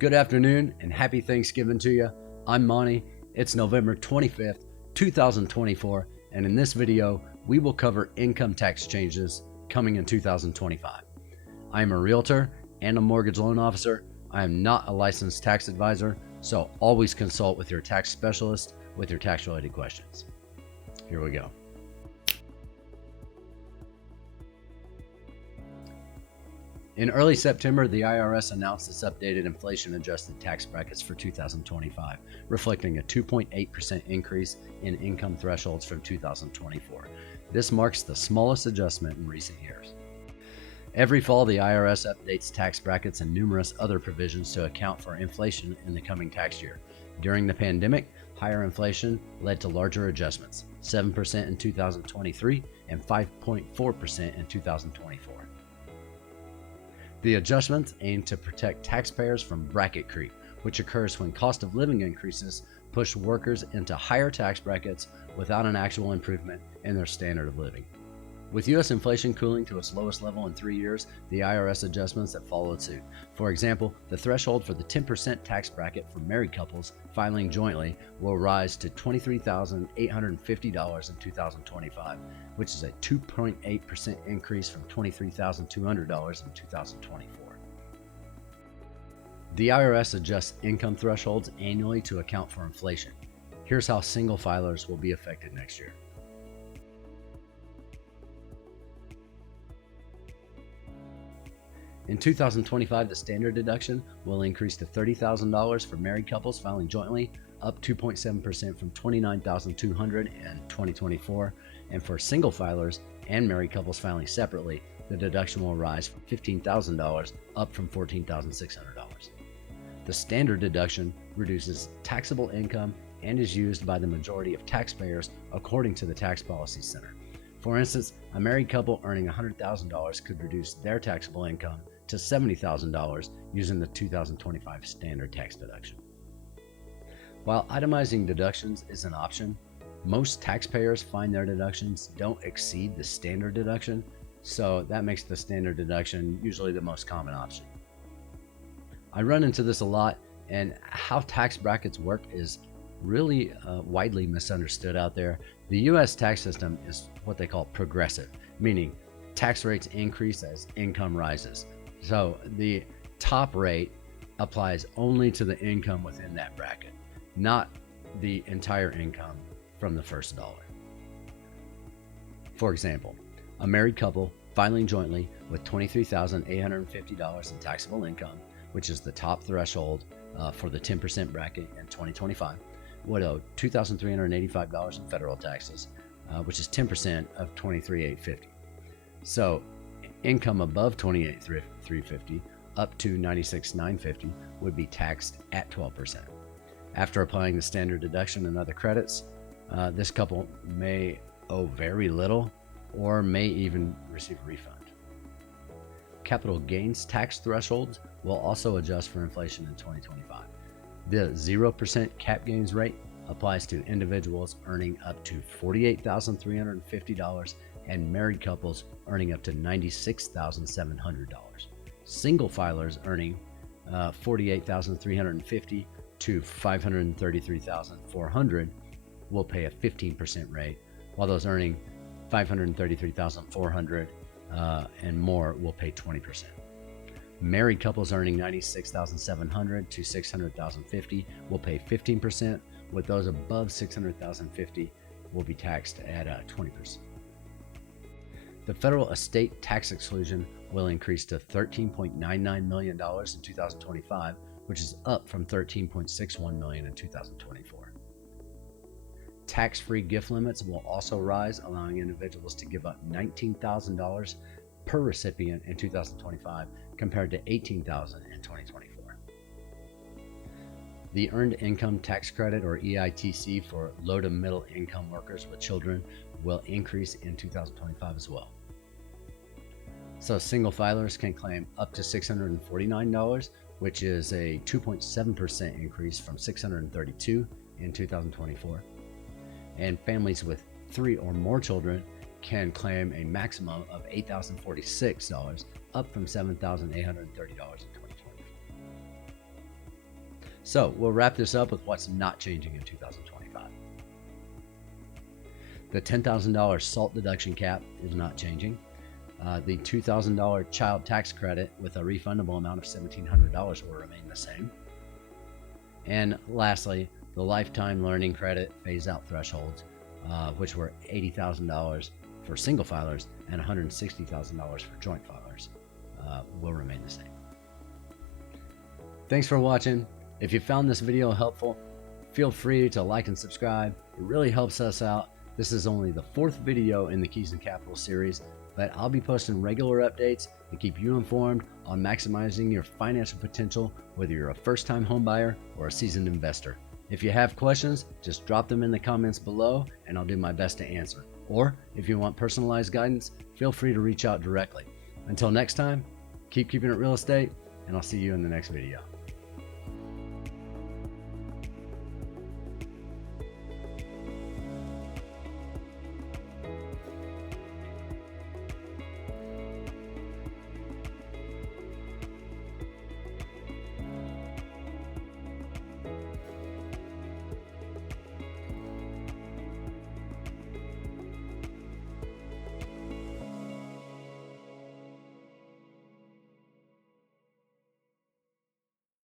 Good afternoon and happy Thanksgiving to you. I'm Monty. It's November 25th, 2024, and in this video, we will cover income tax changes coming in 2025. I am a realtor and a mortgage loan officer. I am not a licensed tax advisor, so always consult with your tax specialist with your tax-related questions. Here we go. In early September, the IRS announced its updated inflation-adjusted tax brackets for 2025, reflecting a 2.8% increase in income thresholds from 2024. This marks the smallest adjustment in recent years. Every fall, the IRS updates tax brackets and numerous other provisions to account for inflation in the coming tax year. During the pandemic, higher inflation led to larger adjustments, 7% in 2023 and 5.4% in 2024. The adjustments aim to protect taxpayers from bracket creep, which occurs when cost of living increases push workers into higher tax brackets without an actual improvement in their standard of living. With U.S. inflation cooling to its lowest level in 3 years, the IRS adjustments that followed suit. For example, the threshold for the 10% tax bracket for married couples filing jointly will rise to $23,850 in 2025, which is a 2.8% increase from $23,200 in 2024. The IRS adjusts income thresholds annually to account for inflation. Here's how single filers will be affected next year. In 2025, the standard deduction will increase to $30,000 for married couples filing jointly, up 2.7% from $29,200 in 2024, and for single filers and married couples filing separately, the deduction will rise from $15,000, up from $14,600. The standard deduction reduces taxable income and is used by the majority of taxpayers according to the Tax Policy Center. For instance, a married couple earning $100,000 could reduce their taxable income to $70,000 using the 2025 standard tax deduction. While itemizing deductions is an option, most taxpayers find their deductions don't exceed the standard deduction, so that makes the standard deduction usually the most common option. I run into this a lot, and how tax brackets work is really widely misunderstood out there. The U.S. tax system is what they call progressive, meaning tax rates increase as income rises. So the top rate applies only to the income within that bracket, not the entire income from the first dollar. For example, a married couple filing jointly with $23,850 in taxable income, which is the top threshold for the 10% bracket in 2025, would owe $2,385 in federal taxes, which is 10% of $23,850. So income above $28,350 up to $96,950 would be taxed at 12%. After applying the standard deduction and other credits, this couple may owe very little or may even receive a refund. Capital gains tax thresholds will also adjust for inflation in 2025. The 0% cap gains rate applies to individuals earning up to $48,350 and married couples earning up to $96,700. Single filers earning $48,350 to $533,400 will pay a 15% rate, while those earning $533,400 and more will pay 20%. Married couples earning $96,700 to $600,050 will pay 15%, with those above $600,050 will be taxed at 20%. The federal estate tax exclusion will increase to $13.99 million in 2025, which is up from $13.61 million in 2024. Tax-free gift limits will also rise, allowing individuals to give up $19,000 per recipient in 2025 compared to $18,000 in 2024. The Earned Income Tax Credit, or EITC, for low to middle income workers with children will increase in 2025 as well. So single filers can claim up to $649, which is a 2.7% increase from $632 in 2024. And families with 3 or more children can claim a maximum of $8,046, up from $7,830 in 2024. So we'll wrap this up with what's not changing in 2025. The $10,000 SALT deduction cap is not changing. The $2,000 child tax credit with a refundable amount of $1,700 will remain the same. And lastly, the lifetime learning credit phase-out thresholds, which were $80,000 for single filers and $160,000 for joint filers, will remain the same. Thanks for watching. If you found this video helpful, feel free to like and subscribe. It really helps us out. This is only the 4th video in the Keys and Capital series, but I'll be posting regular updates to keep you informed on maximizing your financial potential, whether you're a first-time home buyer or a seasoned investor. If you have questions, just drop them in the comments below and I'll do my best to answer. Or if you want personalized guidance, feel free to reach out directly. Until next time, keep keeping it real estate, and I'll see you in the next video.